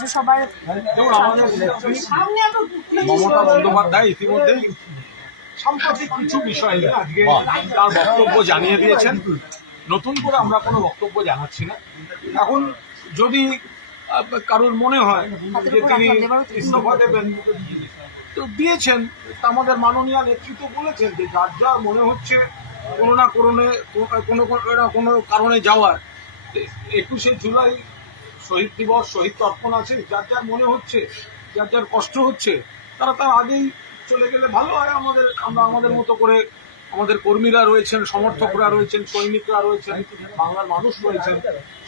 সবার মমতা বন্দ্যোপাধ্যায় ইতিমধ্যেই সাম্প্রতিক কিছু বিষয় নিয়ে আজকে তার বক্তব্য জানিয়ে দিয়েছেন। নতুন করে আমরা কোনো বক্তব্য জানাচ্ছি না। এখন যদি কারোর মনে হয় যে তিনি ইস্তফা দেবেন তো দিয়েছেন, আমাদের মাননীয় নেতৃত্ব বলেছেন যে যার যা মনে হচ্ছে কোনো না কোনো কারণে যাওয়ার 21শে জুলাই শহীদ দিবস, শহীদ তর্পণ আছে, যার যার মনে হচ্ছে, যার যার কষ্ট হচ্ছে তারা তার আগেই চলে গেলে ভালো হয়। আমরা আমাদের মতো করে, আমাদের কর্মীরা রয়েছেন, সমর্থকরা রয়েছেন, সৈনিকরা রয়েছেন, বাংলার মানুষ রয়েছেন,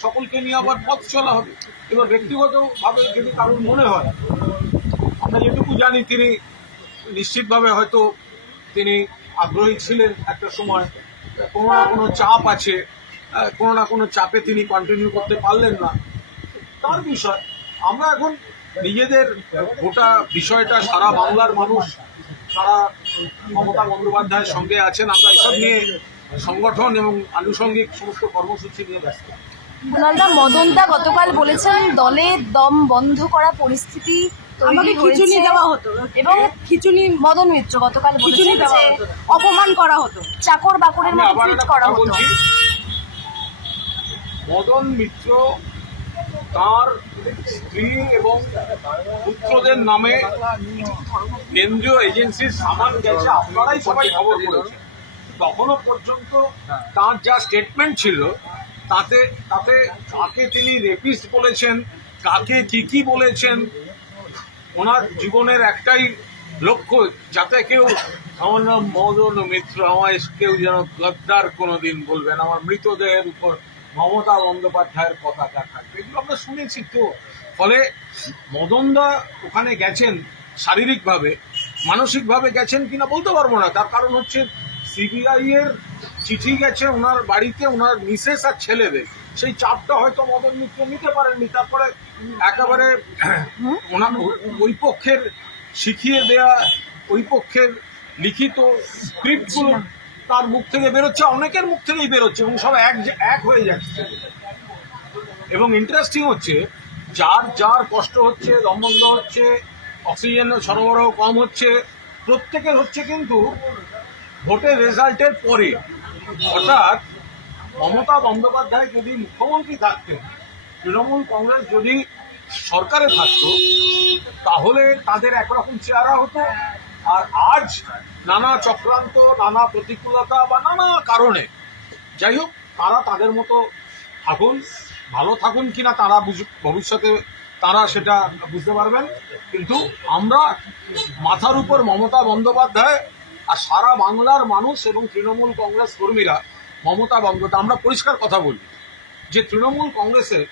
সকলকে নিয়ে আবার পথ চলা হবে। এবার ব্যক্তিগতভাবে যদি কারোর মনে হয়, আমরা যেটুকু জানি তিনি নিশ্চিতভাবে হয়তো তিনি আগ্রহী ছিলেন একটা সময়, কোনো না কোনো চাপ আছে, কোনো না কোনো চাপে তিনি কন্টিনিউ করতে পারলেন না, তার বিষয়। আমরা এখন নিজেদের গোটা বিষয়টা, সারা বাংলার মানুষ তারা মমতা বন্দ্যোপাধ্যায়ের সঙ্গে আছেন, আমরা এসব নিয়ে সংগঠন এবং আনুষঙ্গিক সমস্ত কর্মসূচি নিয়ে ব্যস্ত। কুণালদা, মদনদা গতকাল বলেছেন দলের দম বন্ধ করা পরিস্থিতি আমাকে খিচুনি দেওয়া হতো এবং খিচুনি মদন মিত্র গতকাল খিচুনি বলেছেন দেওয়া যে হতো, অপমান করা হতো, চাকর বাকরের আমি মতো আবার ট্রিট একটা করা কথা হতো। বলছি, মদন মিত্র তার স্ত্রী এবং পুত্রদের নামে কেন্দ্রীয় এজেন্সির সামান গেছে, আপনারাই সবাই খবর করেছেন। তখনও পর্যন্ত তার যা স্টেটমেন্ট ছিল তাতে কাকে তিনি রেপিস্ট বলেছেন, কাকে কি বলেছেন, ওনার জীবনের একটাই লক্ষ্য, যাতে কেউ আমার নাম মদন মিত্র, আমায় কেউ যেন গদ্দার কোনোদিন বলবেন, আমার মৃতদেহের উপর মমতা বন্দ্যোপাধ্যায়ের পতাকা থাকবে, এগুলো আমরা শুনেছি। তো ফলে মদনদা ওখানে গেছেন শারীরিকভাবে, মানসিকভাবে গেছেন কিনা বলতে পারবো না। তার কারণ হচ্ছে সিবিআই এর চিঠি গেছে ওনার বাড়িতে, ওনার মিসেস আর ছেলেদের, সেই চাপটা হয়তো মদন মিত্র নিতে পারেননি। তারপরে একেবারে ওনার ওই পক্ষের শিখিয়ে দেয়া, ওই পক্ষের লিখিত স্ক্রিপ্টগুলো তার মুখ থেকে বেরোচ্ছে, অনেকের মুখ থেকেই বেরোচ্ছে এবং সব এক হয়ে যাচ্ছে। এবং ইন্টারেস্টিং হচ্ছে, যার যার কষ্ট হচ্ছে, দম বন্ধ হচ্ছে, অক্সিজেন সরবরাহ কম হচ্ছে, প্রত্যেকের হচ্ছে কিন্তু ভোটের রেজাল্টের পরে। অর্থাৎ মমতা বন্দ্যোপাধ্যায় যদি মুখ্যমন্ত্রী থাকতেন, তৃণমূল কংগ্রেস যদি সরকারে থাকতো, তাহলে তাদের একরকম চেহারা হতো। আর আজ নানা চক্রান্ত, নানা প্রতিকূলতা বা নানা কারণে, যাই হোক, তারা তাদের মতো থাকুন, ভালো থাকুন কিনা তারা ভবিষ্যতে তারা সেটা বুঝতে পারবেন। কিন্তু আমরা মাথার উপর মমতা বন্দ্যোপাধ্যায় আর সারা বাংলার মানুষ এবং তৃণমূল কংগ্রেস কর্মীরা মমতা বন্দ্যোপাধ্যায়, আমরা পরিষ্কার কথা বলি যে তৃণমূল কংগ্রেসের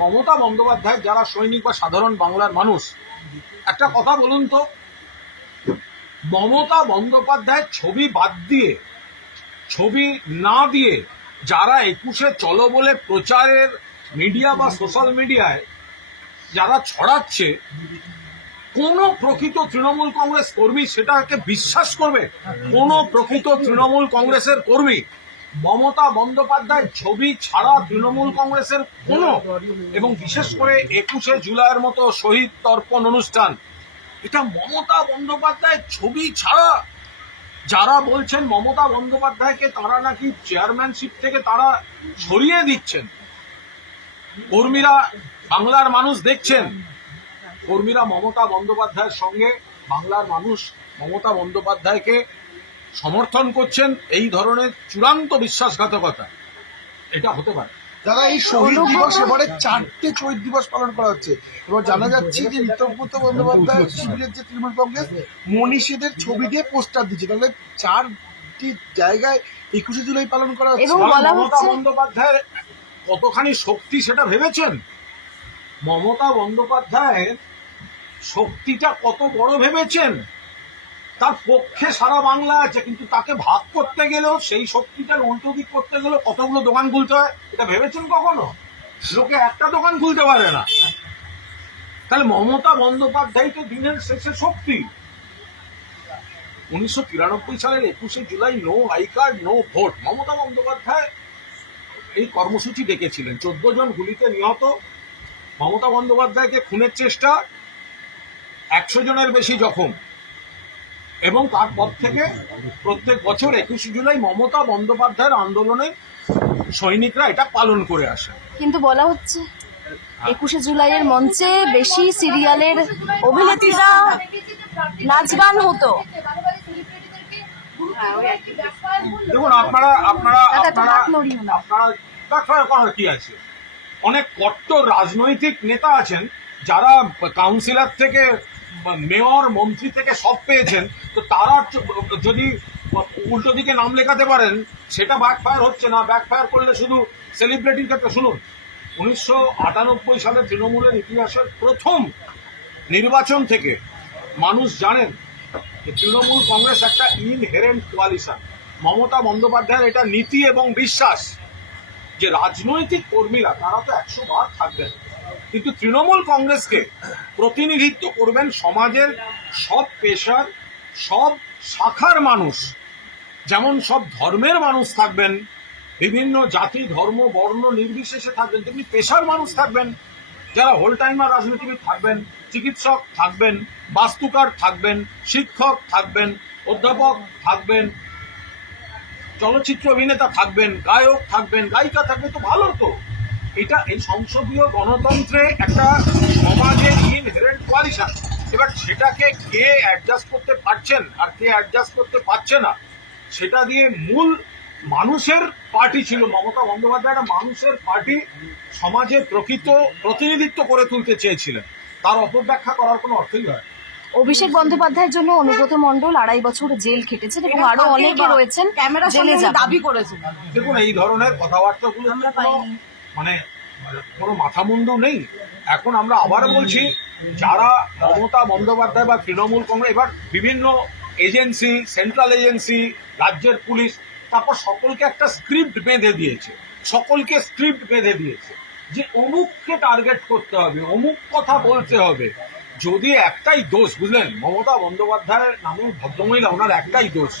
মমতা বন্দ্যোপাধ্যায় যারা সৈনিক বা সাধারণ বাংলার মানুষ, একটা কথা বলুন তো, মমতা বন্দ্যোপাধ্যায়ের ছবি বাদ দিয়ে, ছবি না দিয়ে যারা 21শে চলো বলে প্রচারের মিডিয়া বা সোশ্যাল মিডিয়ায় যারা ছড়াচ্ছে, কোন প্রকৃত তৃণমূল কংগ্রেস কর্মী সেটাকে বিশ্বাস করবে? কোন প্রকৃত তৃণমূল কংগ্রেসের কর্মী মমতা বন্দ্যোপাধ্যায় ছবি ছাড়া তৃণমূল কংগ্রেসের কোন, এবং বিশেষ করে 21শে জুলাইয়ের মতো শহীদ তর্পণ অনুষ্ঠান, এটা মমতা বন্দ্যোপাধ্যায় ছবি ছাড়া? যারা বলছেন মমতা বন্দ্যোপাধ্যায়কে তারা নাকি চেয়ারম্যানশিপ থেকে তারা সরিয়ে দিচ্ছেন, কর্মীরা, বাংলার মানুষ দেখছেন, কর্মীরা মমতা বন্দ্যোপাধ্যায়ের সঙ্গে, বাংলার মানুষ মমতা বন্দ্যোপাধ্যায়কে সমর্থন করছেন, এই ধরনের চূড়ান্ত বিশ্বাসঘাতকতা এটা হতে পারে। দাদা, এই শহীদ দিবস এবারে 4টে শহীদ দিবস পালন করা হচ্ছে। এবার জানা যাচ্ছে যে ঋতব্রত বন্দ্যোপাধ্যায় শিবিরের যে তৃণমূল কংগ্রেস মনীষীদের ছবি দিয়ে পোস্টার দিচ্ছে, তাহলে 4টি জায়গায় 21শে জুলাই পালন করা হচ্ছে। এবং বলা মমতা হচ্ছে বন্দ্যোপাধ্যায়ের কতখানি শক্তি সেটা ভেবেছেন? মমতা বন্দ্যোপাধ্যায়ের শক্তিটা কত বড় ভেবেছেন? তার পক্ষে সারা বাংলা আছে, কিন্তু তাকে ভাগ করতে গেলেও, সেই শক্তিটার উল্টো দিক করতে গেলেও কতগুলো দোকান খুলতে হয়, এটা ভেবেছেন কখনো? লোকে একটা দোকান খুলতে পারে না। তাহলে মমতা বন্দ্যোপাধ্যায় তো দিনের শেষে শক্তি। 1993 সালের 21শে জুলাই no I card no vote, Mamata Bandyopadhyay এই কর্মসূচি ডেকেছিলেন। 14 জন গুলিতে নিহত, মমতা বন্দ্যোপাধ্যায়কে খুনের চেষ্টা, 100 জনের বেশি জখম, এবং তারপর থেকে প্রত্যেক বছর 21শে জুলাই মমতা বন্দ্যোপাধ্যায়ের আন্দোলনে সৈনিকরা এটা পালন করে আসে। কিন্তু বলা হচ্ছে 21শে জুলাইয়ের মঞ্চে বেশি সিরিয়ালের অভিনেত্রীরা নাচ গান হতো। দেখুন, আপনারা দাদা, হাত নড়িও না। আপনারা করার কি আছে? অনেক কট্টর রাজনৈতিক নেতা আছেন যারা কাউন্সিলর থেকে মেয়র, মন্ত্রী থেকে সব পেয়েছেন, তো তারা যদি উল্টো দিকে নাম লেখাতে পারেন সেটা ব্যাকফায়ার হচ্ছে না। ব্যাকফায়ার করলে শুধু সেলিব্রিটির ক্ষেত্রে। শুনুন, 1998 সালে তৃণমূলের ইতিহাসের প্রথম নির্বাচন থেকে মানুষ জানেন যে তৃণমূল কংগ্রেস একটা ইনহেরেন্ট কোয়ালিশন। মমতা বন্দ্যোপাধ্যায়ের এটা নীতি এবং বিশ্বাস যে রাজনৈতিক কর্মীরা তারা তো 100 বার থাকবেন, কিন্তু তৃণমূল কংগ্রেসকে প্রতিনিধিত্ব করবেন সমাজের সব পেশার, সব শাখার মানুষ। যেমন সব ধর্মের মানুষ থাকবেন, বিভিন্ন জাতি, ধর্ম, বর্ণ নির্বিশেষে থাকবেন, তেমনি পেশার মানুষ থাকবেন। যারা হোল টাইমার রাজনীতিবিদ থাকবেন, চিকিৎসক থাকবেন, বাস্তুকার থাকবেন, শিক্ষক থাকবেন, অধ্যাপক থাকবেন, চলচ্চিত্র অভিনেতা থাকবেন, গায়ক থাকবেন, গায়িকা থাকবে। তো ভালো তো, এটা এই সংসদীয় গণতন্ত্রে একটা সমাজের ইনহেরেন্ট কোয়ালিশন। এবার সেটাকে কে অ্যাডজাস্ট করতে পারছেন আর কে অ্যাডজাস্ট করতে পারছে না, সেটা দিয়ে মূল মানুষের পার্টি ছিল মমতা বন্দ্যোপাধ্যায়। একটা মানুষের পার্টি সমাজের প্রকৃত প্রতিনিধিত্ব করে তুলতে চেয়েছিলেন, তার অপব্যাখ্যা করার কোনো অর্থই হয়। অভিষেক বন্দ্যোপাধ্যায়ের জন্য অনুব্রত মণ্ডল 2.5 বছর জেল খেটেছেন এবং আরো অনেকে রয়েছেন ক্যামেরা জেলে যাবেন। দাবি করেছে। দেখুন, এই ধরনের কথাবার্তাগুলো মানে কোনো মাথা মুন্ডু নেই। এখন আমরা আবার বলছি, যারা মমতা বন্দ্যোপাধ্যায় বা তৃণমূল কংগ্রেস, এবার বিভিন্ন এজেন্সি, সেন্ট্রাল এজেন্সি, রাজ্যের পুলিশ, তারপর সকলকে একটা স্ক্রিপ্ট বেঁধে দিয়েছে, সকলকে স্ক্রিপ্ট বেঁধে দিয়েছে যে অমুককে টার্গেট করতে হবে, অমুক কথা বলতে হবে। যদি একটাই দোষ, বুঝলেন, মমতা বন্দ্যোপাধ্যায়ের নামে ভদ্রমহিলা, ওনার একটাই দোষ,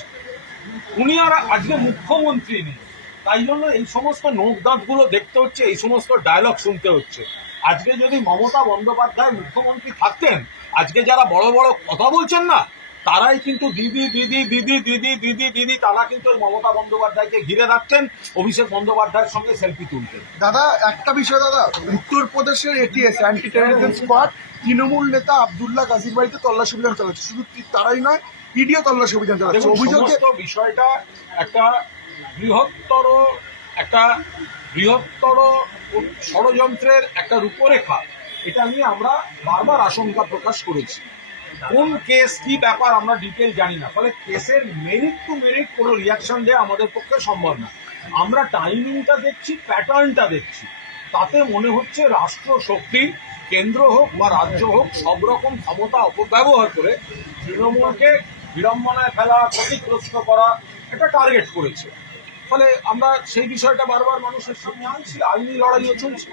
উনি আর আজকে মুখ্যমন্ত্রী নেই। তাই জন্য এই সমস্ত নোকদাঁতগুলো দেখতে হচ্ছে, এই সমস্ত ডায়লগ শুনতে হচ্ছে। আজকে যদি মমতা বন্দ্যোপাধ্যায় মুখ্যমন্ত্রী থাকতেন, আজকে যারা বড় বড় কথা বলছেন না, তারাই কিন্তু দিদি দিদি দিদি দিদি দিদি দিদি তারা কিন্তু মমতা বন্দ্যোপাধ্যায়কে ঘিরে রাখতেন, অভিষেক বন্দ্যোপাধ্যায়ের সঙ্গে সেলফি তুলতেন। দাদা একটা বিষয়, দাদা, উত্তরপ্রদেশের ATS anti terrorism squad Trinamool নেতা আব্দুল্লাহ গাজীর বাড়িতে তল্লাশি অভিযান চালাচ্ছে। শুধু তারাই নয়, ইডিও তল্লাশি অভিযান চালাচ্ছে। অভিযোগে বিষয়টা একটা বৃহত্তর ষড়যন্ত্রের একটা রূপরেখা। এটা নিয়ে আমরা বারবার আশঙ্কা প্রকাশ করেছি। কোন কেস, কি ব্যাপার আমরা ডিটেল জানি না, ফলে কেসের মেরিট টু মেরিট কোনো রিয়াকশন দেওয়া আমাদের পক্ষে সম্ভব না। আমরা টাইমিংটা দেখছি, প্যাটার্নটা দেখছি, তাতে মনে হচ্ছে রাষ্ট্র শক্তি, কেন্দ্র হোক বা রাজ্য হোক, সব রকম ক্ষমতা অপব্যবহার করে তৃণমূলকে বিড়ম্বনায় ফেলা, ক্ষতিগ্রস্ত করা, এটা টার্গেট করেছে। ফলে আমরা সেই বিষয়টা বারবার মানুষের সামনে আনছি, আইনি লড়াইও চলছে।